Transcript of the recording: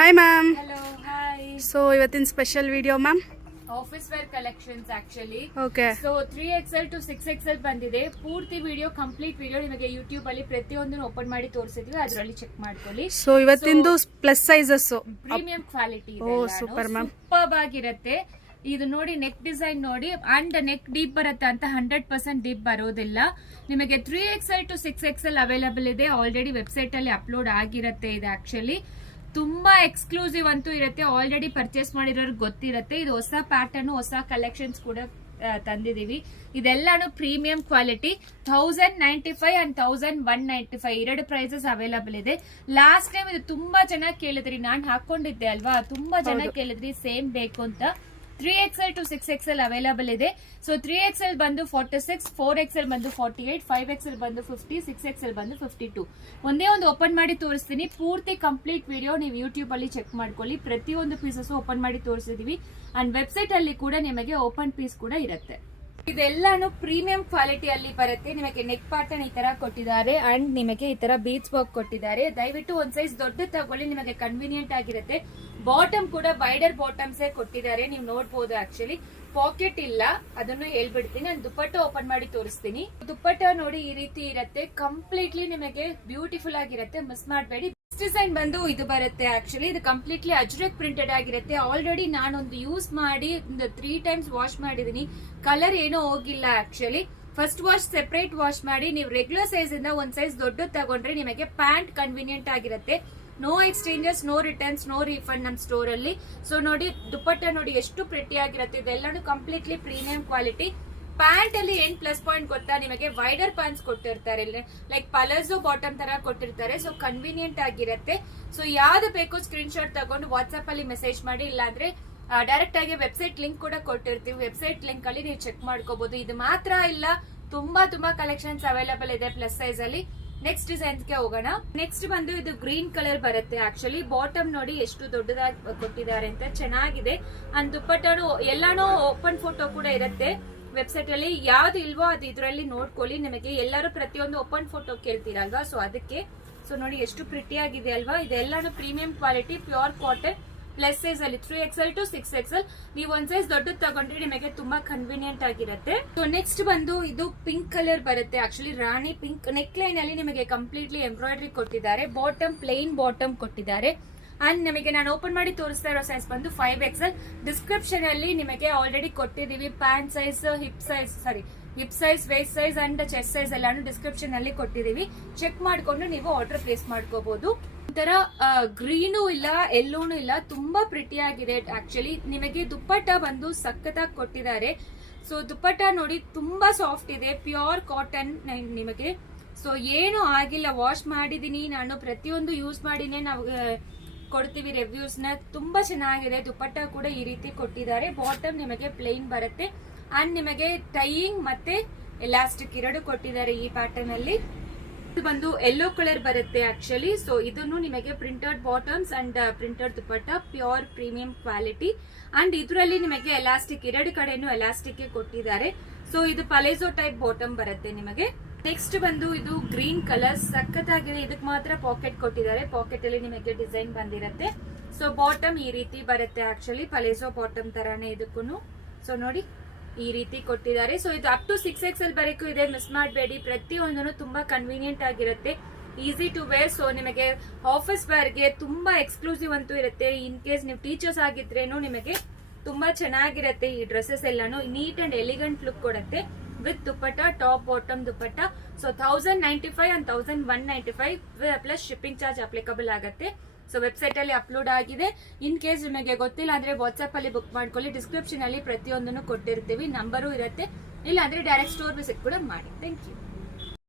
Hi ma'am. Hello, hi. So ಇವತ್ತಿನ special video ma'am. Office wear collections actually. Okay. So 3XL to 6XL ಬಂದಿದೆ. ಪೂರ್ತಿ video complete video ನಿಮಗೆ YouTube ಅಲ್ಲಿ ಪ್ರತಿಯೊಂದನ್ನು open ಮಾಡಿ ತೋರಿಸಿದ್ವಿ, ಅದರಲ್ಲಿ ಚೆಕ್ ಮಾಡ್ಕೊಳ್ಳಿ. ಸೊ ಇವತ್ತಿಂದು ಪ್ಲಸ್ ಸೈಜಸ್ ಪ್ರೀಮಿಯಂ ಕ್ವಾಲಿಟಿ ಇದೆ. Oh super ma'am. ಸೂಪರ್ ಆಗಿರುತ್ತೆ. ಇದು ನೋಡಿ, ನೆಕ್ ಡಿಸೈನ್ ನೋಡಿ, ಅಂಡ್ ನೆಕ್ ಡೀಪ್ ಬರುತ್ತೆ ಅಂತ 100% ಡೀಪ್ ಬರೋದಿಲ್ಲ. ನಿಮಗೆ 3XL to 6XL ಅವೈಲಬಲ್ ಇದೆ. ಆಲ್ರೆಡಿ ವೆಬ್ಸೈಟ್ ಅಲ್ಲಿ ಅಪ್ಲೋಡ್ ಆಗಿರುತ್ತೆ. ಇದು ಆಕ್ಚುಲಿ ತುಂಬಾ ಎಕ್ಸ್ಕ್ಲೂಸಿವ್ ಅಂತೂ ಇರುತ್ತೆ. ಆಲ್ರೆಡಿ ಪರ್ಚೇಸ್ ಮಾಡಿರೋರ್ಗೆ ಗೊತ್ತಿರುತ್ತೆ. ಇದು ಹೊಸ ಪ್ಯಾಟರ್ನ್, ಹೊಸ ಕಲೆಕ್ಷನ್ಸ್ ಕೂಡ ತಂದಿದೀವಿ. ಇದೆಲ್ಲಾನು ಪ್ರೀಮಿಯಂ ಕ್ವಾಲಿಟಿ. 1095 ಅಂಡ್ 1195 ಎರಡು ಪ್ರೈಸಸ್ ಅವೈಲಬಲ್ ಇದೆ. ಲಾಸ್ಟ್ ಟೈಮ್ ಇದು ತುಂಬಾ ಚೆನ್ನಾಗಿ ಕೇಳಿದ್ರಿ, ನಾನ್ ಹಾಕೊಂಡಿದ್ದೆ ಅಲ್ವಾ, ತುಂಬಾ ಚೆನ್ನಾಗಿ ಕೇಳಿದ್ರಿ ಸೇಮ್ ಬೇಕು ಅಂತ. 3XL to 6XL ಅವೈಲಬಲ್ ಇದೆ. ಸೊ 3XL ಬಂದು 46, 4XL ಬಂದು 48, 5XL ಬಂದು 50, 6XL ಬಂದು 52. ಒಂದೇ ಒಂದು ಓಪನ್ ಮಾಡಿ ತೋರಿಸ್ತೀನಿ. ಪೂರ್ತಿ ಕಂಪ್ಲೀಟ್ ವಿಡಿಯೋ ನೀವು ಯೂಟ್ಯೂಬ್ ಅಲ್ಲಿ ಚೆಕ್ ಮಾಡ್ಕೊಳ್ಳಿ. ಪ್ರತಿಯೊಂದು ಪೀಸಸ್ ಓಪನ್ ಮಾಡಿ ತೋರಿಸಿದೀವಿ. ಅಂಡ್ ವೆಬ್ಸೈಟ್ ಅಲ್ಲಿ ಕೂಡ ನಿಮಗೆ ಓಪನ್ ಪೀಸ್ ಕೂಡ ಇರುತ್ತೆ. ಇದೆಲ್ಲಾನು ಪ್ರೀಮಿಯಂ ಕ್ವಾಲಿಟಿ ಅಲ್ಲಿ ಬರುತ್ತೆ. ನಿಮಗೆ ನೆಕ್ ಪ್ಯಾಟರ್ನ್ ಈ ತರ ಕೊಟ್ಟಿದ್ದಾರೆ ಅಂಡ್ ನಿಮಗೆ ಈ ತರ ಬೀಚ್ ವರ್ಕ್ ಕೊಟ್ಟಿದ್ದಾರೆ. ದಯವಿಟ್ಟು ಒಂದ್ ಸೈಜ್ ದೊಡ್ಡ ತಗೊಳ್ಳಿ, ನಿಮಗೆ ಕನ್ವೀನಿಯಂಟ್ ಆಗಿರುತ್ತೆ. ಬಾಟಮ್ ಕೂಡ ವೈಡರ್ ಬಾಟಮ್ಸ್ ಕೊಟ್ಟಿದ್ದಾರೆ, ನೀವು ನೋಡಬಹುದು. ಆಕ್ಚುಲಿ ಪಾಕೆಟ್ ಇಲ್ಲ, ಅದನ್ನು ಹೇಳ್ಬಿಡ್ತೀನಿ. ನಾನು ದುಪ್ಪಟ್ಟ ಓಪನ್ ಮಾಡಿ ತೋರಿಸ್ತೀನಿ. ದುಪ್ಪಟ್ಟ ನೋಡಿ ಈ ರೀತಿ ಇರುತ್ತೆ. ಕಂಪ್ಲೀಟ್ಲಿ ನಿಮಗೆ ಬ್ಯೂಟಿಫುಲ್ ಆಗಿರುತ್ತೆ, ಮಿಸ್ ಮಾಡಬೇಡಿ. ಡಿಸೈನ್ ಬಂದು ಇದು ಬರುತ್ತೆ. ಆಕ್ಚುಲಿ ಇದು ಕಂಪ್ಲೀಟ್ಲಿ ಅಜ್ರಕ್ ಪ್ರಿಂಟೆಡ್ ಆಗಿರುತ್ತೆ. ಆಲ್ರೆಡಿ ನಾನೊಂದು ಯೂಸ್ ಮಾಡಿ 3 ಟೈಮ್ಸ್ ವಾಶ್ ಮಾಡಿದೀನಿ. ಕಲರ್ ಏನೂ ಹೋಗಿಲ್ಲ. Actually first wash separate wash ಮಾಡಿ ನೀವು ರೆಗ್ಯುಲರ್ ಸೈಜ್ ಇಂದ ಒಂದ್ ಸೈಜ್ ದೊಡ್ಡ ತಗೊಂಡ್ರೆ ನಿಮಗೆ ಪ್ಯಾಂಟ್ ಕನ್ವೀನಿಯಂಟ್ ಆಗಿರುತ್ತೆ. No exchanges, no returns, no refund ನಮ್ ಸ್ಟೋರ್ ಅಲ್ಲಿ. ಸೊ ನೋಡಿ ದುಪ್ಪಟ್ಟ ನೋಡಿ ಎಷ್ಟು ಪ್ರಿಟಿ ಆಗಿರುತ್ತೆ. ಇದೆಲ್ಲಾನು ಕಂಪ್ಲೀಟ್ಲಿ ಪ್ರೀಮಿಯಂ ಕ್ವಾಲಿಟಿ. ಪ್ಯಾಂಟ್ ಅಲ್ಲಿ ಏನ್ ಪ್ಲಸ್ ಪಾಯಿಂಟ್ ಗೊತ್ತಾ, ನಿಮಗೆ ವೈಡರ್ ಪ್ಯಾಂಟ್ಸ್ ಕೊಟ್ಟಿರ್ತಾರೆ, ಲೈಕ್ ಪಲಜೋ ಬಾಟಮ್ ತರ ಕೊಟ್ಟಿರ್ತಾರೆ. ಸೊ ಕನ್ವೀನಿಯಂಟ್ ಆಗಿರುತ್ತೆ. ಸೊ ಯಾವ್ದು ಬೇಕೋ ಸ್ಕ್ರೀನ್ ಶಾಟ್ ತಗೊಂಡು ವಾಟ್ಸ್ಆಪ್ ಅಲ್ಲಿ ಮೆಸೇಜ್ ಮಾಡಿ, ಇಲ್ಲಾಂದ್ರೆ ಡೈರೆಕ್ಟ್ ಆಗಿ ವೆಬ್ಸೈಟ್ ಲಿಂಕ್ ಕೂಡ ಕೊಟ್ಟಿರ್ತೀವಿ. ವೆಬ್ಸೈಟ್ ಲಿಂಕ್ ಅಲ್ಲಿ ನೀವು ಚೆಕ್ ಮಾಡ್ಕೋಬಹುದು. ಇದು ಮಾತ್ರ ಇಲ್ಲ, ತುಂಬಾ ಕಲೆಕ್ಷನ್ಸ್ ಅವೈಲಬಲ್ ಇದೆ ಪ್ಲಸ್ ಸೈಜ್ ಅಲ್ಲಿ. ನೆಕ್ಸ್ಟ್ ಡಿಸೈನ್ಸ್ ಗೆ ಹೋಗೋಣ. ನೆಕ್ಸ್ಟ್ ಬಂದು ಇದು ಗ್ರೀನ್ ಕಲರ್ ಬರುತ್ತೆ. ಆಕ್ಚುಲಿ ಬಾಟಮ್ ನೋಡಿ ಎಷ್ಟು ದೊಡ್ಡದಾಗಿ ಕೊಟ್ಟಿದ್ದಾರೆ ಅಂತ, ಚೆನ್ನಾಗಿದೆ. ಅಂಡ್ ದುಪ್ಪಟ್ಟನು ಎಲ್ಲಾನು ಓಪನ್ ಫೋಟೋ ಕೂಡ ಇರುತ್ತೆ. ವೆಬ್ಸೈಟ್ ಅಲ್ಲಿ ಯಾವ್ದು ಇಲ್ವೋ ಅದು ಇದ್ರಲ್ಲಿ ನೋಡ್ಕೊಳ್ಳಿ. ನಿಮಗೆ ಎಲ್ಲರೂ ಪ್ರತಿಯೊಂದು ಓಪನ್ ಫೋಟೋ ಕೇಳ್ತೀರಲ್ವಾ, ಸೊ ಅದಕ್ಕೆ. ಸೊ ನೋಡಿ ಎಷ್ಟು ಪ್ರಿಟಿ ಆಗಿದೆ ಅಲ್ವಾ. ಇದೆಲ್ಲಾನು premium quality, pure cotton, plus size ಅಲ್ಲಿ 3XL to 6XL. ನೀವು ಒಂದ್ ಸೈಜ್ ದೊಡ್ಡದು ತಗೊಂಡ್ರೆ ನಿಮಗೆ ತುಂಬಾ ಕನ್ವೀನಿಯಂಟ್ ಆಗಿರುತ್ತೆ. ಸೊ ನೆಕ್ಸ್ಟ್ ಬಂದು ಇದು ಪಿಂಕ್ ಕಲರ್ ಬರುತ್ತೆ. ಆಕ್ಚುಲಿ ರಾಣಿ ಪಿಂಕ್. ನೆಕ್ ಲೈನ್ ಅಲ್ಲಿ ನಿಮಗೆ ಕಂಪ್ಲೀಟ್ಲಿ ಎಂಬ್ರಾಯ್ಡರಿ ಕೊಟ್ಟಿದ್ದಾರೆ. ಬಾಟಮ್ ಪ್ಲೇನ್ ಬಾಟಮ್ ಕೊಟ್ಟಿದ್ದಾರೆ. ಅಂಡ್ ನಿಮಗೆ ನಾನು ಓಪನ್ ಮಾಡಿ ತೋರಿಸ್ತಾ ಇರೋ ಸೈಜ್ ಬಂದು 5XL. ಡಿಸ್ಕ್ರಿಪ್ಷನ್ ಅಲ್ಲಿ ನಿಮಗೆ ಆಲ್ರೆಡಿ ಕೊಟ್ಟಿದೀವಿ. Pant size, hip size, waist size and chest size ಎಲ್ಲಾನು ಡಿಸ್ಕ್ರಿಪ್ಷನ್ ಅಲ್ಲಿ ಕೊಟ್ಟಿದೀವಿ. ಚೆಕ್ ಮಾಡ್ಕೊಂಡು ನೀವು ಆರ್ಡರ್ ಪ್ಲೇಸ್ ಮಾಡ್ಕೋಬಹುದು. ಒಂಥರ ಗ್ರೀನು ಇಲ್ಲ, ಎಲ್ಲೋನು ಇಲ್ಲ, ತುಂಬಾ ಪ್ರಿಟಿ ಆಗಿದೆ. ಆಕ್ಚುಲಿ ನಿಮಗೆ ದುಪ್ಪಟ್ಟ ಬಂದು ಸಖತ್ತಾಗಿ ಕೊಟ್ಟಿದ್ದಾರೆ. ಸೊ ದುಪ್ಪಟ್ಟ ನೋಡಿ ತುಂಬಾ ಸಾಫ್ಟ್ ಇದೆ, ಪ್ಯೂರ್ ಕಾಟನ್ ನಿಮಗೆ. ಸೊ ಏನು ಆಗಿಲ್ಲ, ವಾಶ್ ಮಾಡಿದೀನಿ ನಾನು, ಪ್ರತಿಯೊಂದು ಯೂಸ್ ಮಾಡಿನೇ ನಾವು ಕೊಡ್ತೀವಿ ರಿವ್ಯೂಸ್ ನ. ತುಂಬಾ ಚೆನ್ನಾಗಿದೆ. ದುಪ್ಪಟ್ಟ ಕೂಡ ಈ ರೀತಿ ಕೊಟ್ಟಿದ್ದಾರೆ. ಬಾಟಮ್ ನಿಮಗೆ ಪ್ಲೇನ್ ಬರುತ್ತೆ ಅಂಡ್ ನಿಮಗೆ ಟೈಯಿಂಗ್ ಮತ್ತೆ ಎಲಾಸ್ಟಿಕ್ ಎರಡು ಕೊಟ್ಟಿದ್ದಾರೆ ಈ ಪ್ಯಾಟರ್ನ್ ಅಲ್ಲಿ. ಇದು ಬಂದು ಯೆಲ್ಲೋ ಕಲರ್ ಬರುತ್ತೆ ಆಕ್ಚುಲಿ. ಸೊ ಇದನ್ನು ನಿಮಗೆ printed bottoms and printed dupatta, pure premium quality. And ಇದರಲ್ಲಿ ನಿಮಗೆ ಎಲಾಸ್ಟಿಕ್ ಎರಡು ಕಡೆನೂ ಎಲಾಸ್ಟಿಕ್ ಕೊಟ್ಟಿದ್ದಾರೆ. ಸೊ ಇದು ಪಲೇಜೋ ಟೈಪ್ ಬಾಟಮ್ ಬರುತ್ತೆ ನಿಮಗೆ. ನೆಕ್ಸ್ಟ್ ಬಂದು ಇದು ಗ್ರೀನ್ ಕಲರ್, ಸಖತ್ತಾಗಿದೆ. ಇದಕ್ಕೆ ಮಾತ್ರ ಪಾಕೆಟ್ ಕೊಟ್ಟಿದ್ದಾರೆ. ಪಾಕೆಟ್ ಅಲ್ಲಿ ನಿಮಗೆ ಡಿಸೈನ್ ಬಂದಿರುತ್ತೆ. ಸೊ ಬಾಟಮ್ ಈ ರೀತಿ ಬರುತ್ತೆ. ಆಕ್ಚುಲಿ ಪಲೇಜೋ ಬಾಟಮ್ ತರಾನೇ ಇದಕ್ಕೂ. ಸೊ ನೋಡಿ ಈ ರೀತಿ ಕೊಟ್ಟಿದ್ದಾರೆ. ಸೊ ಇದು ಅಪ್ ಟು 6XL ವರೆಗೂ ಇದೆ, ಮಿಸ್ ಮಾಡಬೇಡಿ. ಪ್ರತಿಯೊಂದನ್ನು ತುಂಬಾ ಕನ್ವೀನಿಯಂಟ್ ಆಗಿರುತ್ತೆ, ಈಸಿ ಟು ವೇರ್. ಸೊ ನಿಮಗೆ ಆಫೀಸ್ ವೇರ್ಗೆ ತುಂಬಾ ಎಕ್ಸ್ಕ್ಲೂಸಿವ್ ಅಂತೂ ಇರುತ್ತೆ. ಇನ್ ಕೇಸ್ ನೀವು ಟೀಚರ್ಸ್ ಆಗಿದ್ರೇನು ನಿಮಗೆ ತುಂಬಾ ಚೆನ್ನಾಗಿರುತ್ತೆ. ಈ ಡ್ರೆಸ್ಸಸ್ ಎಲ್ಲಾನು ನೀಟ್ ಅಂಡ್ ಎಲಿಗೆಂಟ್ ಲುಕ್ ಕೊಡುತ್ತೆ with dupatta, top bottom dupatta. So 1095 and 1195 plus shipping charge applicable ಆಗುತ್ತೆ. ಸೊ ವೆಬ್ಸೈಟ್ ಅಲ್ಲಿ ಅಪ್ಲೋಡ್ ಆಗಿದೆ. ಇನ್ ಕೇಸ್ ನಿಮಗೆ ಗೊತ್ತಿಲ್ಲ ಅಂದ್ರೆ ವಾಟ್ಸ್ಆಪ್ ಅಲ್ಲಿ ಬುಕ್ ಮಾಡ್ಕೊಳ್ಳಿ. ಡಿಸ್ಕ್ರಿಪ್ಷನ್ ಅಲ್ಲಿ ಪ್ರತಿಯೊಂದನ್ನು ಕೊಟ್ಟಿರ್ತೀವಿ, ನಂಬರು ಇರುತ್ತೆ. ಇಲ್ಲ ಅಂದ್ರೆ ಡೈರೆಕ್ಟ್ ಸ್ಟೋರ್ ವಿಸಿಟ್ ಕೂಡ ಮಾಡಿ. Thank you.